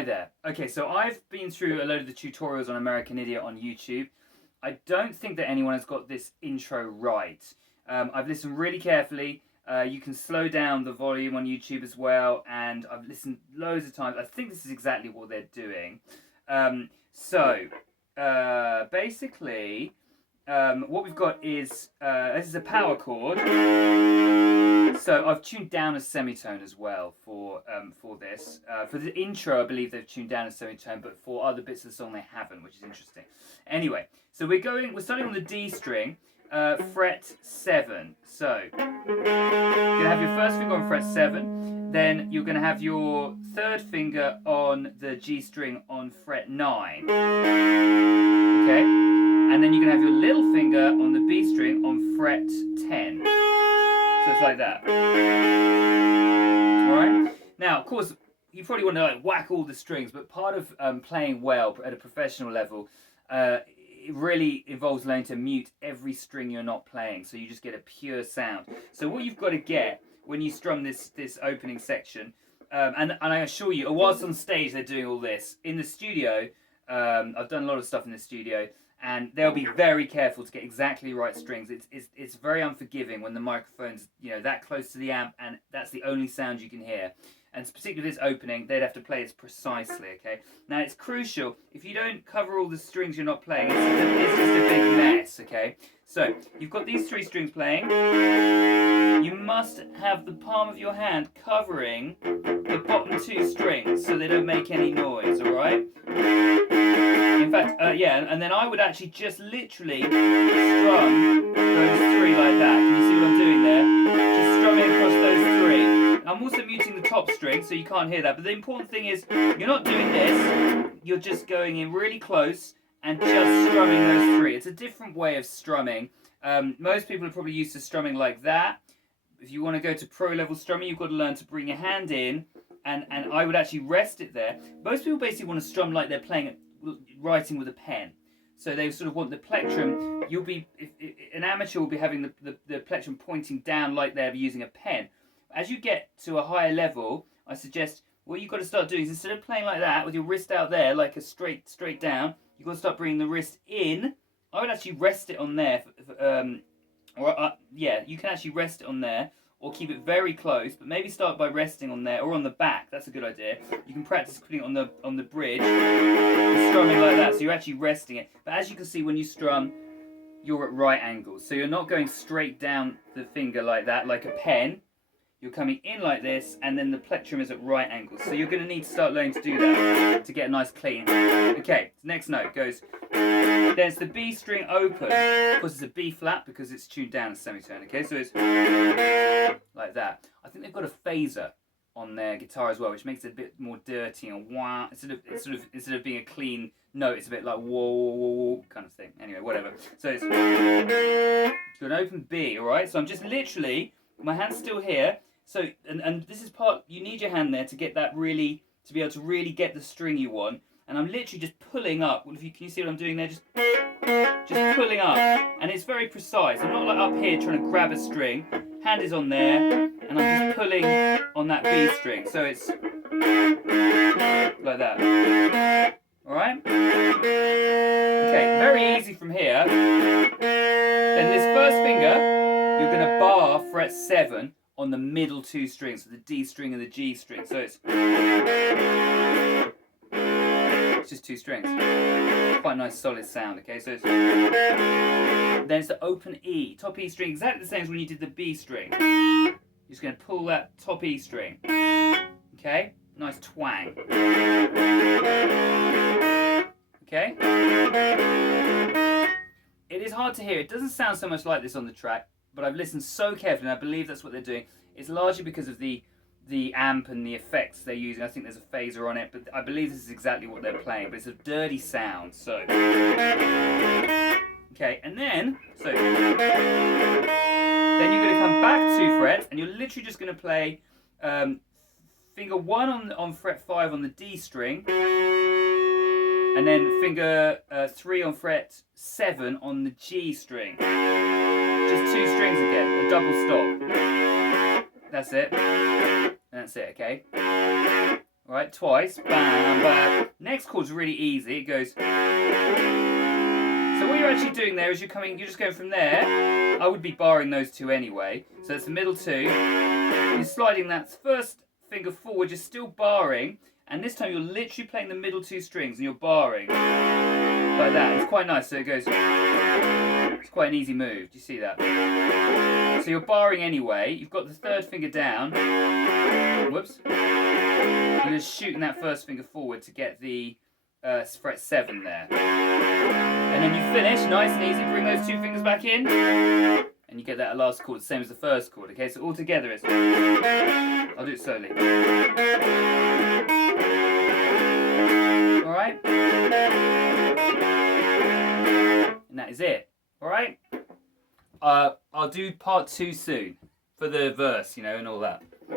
Hi there. Okay, so I've been through a load of the tutorials on American Idiot on YouTube. I don't think that anyone has got this intro right. I've listened really carefully. You can slow down the volume on YouTube as well, and I've listened loads of times. I think this is exactly what they're doing. Basically, what we've got is this is a power chord. So I've tuned down a semitone as well for this. For the intro, I believe they've tuned down a semitone, but for other bits of the song they haven't, which is interesting. Anyway, so we're starting on the D string, fret 7. So you're gonna have your first finger on fret 7, then you're gonna have your third finger on the G string on fret 9. Okay, and then you're gonna have your little finger on the B string on fret 10. So it's like that. Alright? Now, of course, you probably want to whack all the strings, but part of playing well at a professional level, it really involves learning to mute every string you're not playing, so you just get a pure sound. So what you've got to get when you strum this opening section, and I assure you, whilst on stage they're doing all this, in the studio, I've done a lot of stuff in the studio, and they'll be very careful to get exactly right strings. It's very unforgiving when the microphone's that close to the amp and that's the only sound you can hear. And particularly this opening, they'd have to play this precisely, okay? Now it's crucial, if you don't cover all the strings you're not playing, it's just a big mess, okay? So, you've got these 3 strings playing. You must have the palm of your hand covering the bottom 2 strings so they don't make any noise, alright? In fact, and then I would actually just literally strum those 3 like that. Can you see what I'm doing there? Just strumming across those 3. I'm also muting the top string so you can't hear that. But the important thing is, you're not doing this. You're just going in really close and just strumming those 3. It's a different way of strumming. Most people are probably used to strumming like that. If you want to go to pro level strumming, you've got to learn to bring your hand in, and I would actually rest it there. Most people basically want to strum like they're writing with a pen. So they sort of want the plectrum. An amateur will be having the plectrum pointing down like they're using a pen. As you get to a higher level, I suggest what you've got to start doing is instead of playing like that with your wrist out there like a straight down, you've got to start bringing the wrist in. I would actually rest it on there. You can actually rest it on there or keep it very close, but maybe start by resting on there or on the back. That's a good idea. You can practice putting it on the bridge and strumming like that, so you're actually resting it. But as you can see, when you strum, you're at right angles. So you're not going straight down the finger like that, like a pen. You're coming in like this, and then the plectrum is at right angles. So you're going to need to start learning to do that to get a nice clean. Okay, next note goes, then it's the B string open. Of course, it's a B flat because it's tuned down a semitone. Okay, so it's like that. I think they've got a phaser on their guitar as well, which makes it a bit more dirty and wah. Instead of being a clean note, it's a bit like whoa, whoa, whoa, whoa kind of thing. Anyway, whatever. So it's an open B. All right. So I'm just literally, my hand's still here. So, and this is part, you need your hand there to get that really, to be able to really get the string you want. And I'm literally just pulling up. Well, can you see what I'm doing there? Just pulling up. And it's very precise. I'm not like up here trying to grab a string. Hand is on there, and I'm just pulling on that B string. So it's like that. Alright? Okay, very easy from here. Then this first finger, you're going to bar fret 7 on the middle 2 strings, so the D string and the G string. So it's just 2 strings. Quite a nice solid sound, okay? So it's then it's the open E, top E string, exactly the same as when you did the B string. You're just going to pull that top E string. Okay? Nice twang. Okay? It is hard to hear. It doesn't sound so much like this on the track, but I've listened so carefully and I believe that's what they're doing. It's largely because of the amp and the effects they're using. I think there's a phaser on it, but I believe this is exactly what they're playing. But it's a dirty sound, so. Okay, and then you're going to come back 2 frets, and you're literally just going to play finger 1 on fret 5 on the D string, and then finger 3 on fret 7 on the G string. Just 2 strings again, a double stop. That's it. And that's it, okay? All right, twice. Bam, bam. Next chord's really easy. It goes. So what you're actually doing there is you're just going from there. I would be barring those two anyway. So it's the middle two. You're sliding that first finger forward. You're still barring, and this time you're literally playing the middle two strings and you're barring like that. It's quite nice. So it goes. It's quite an easy move. Do you see that? So you're barring anyway. You've got the third finger down. Whoops. You're just shooting that first finger forward to get the fret 7 there. And then you finish, nice and easy, bring those two fingers back in, and you get that last chord, the same as the first chord, okay? So all together it's... I'll do it slowly. Alright? And that is it, alright? I'll do part 2 soon, for the verse, you know, and all that.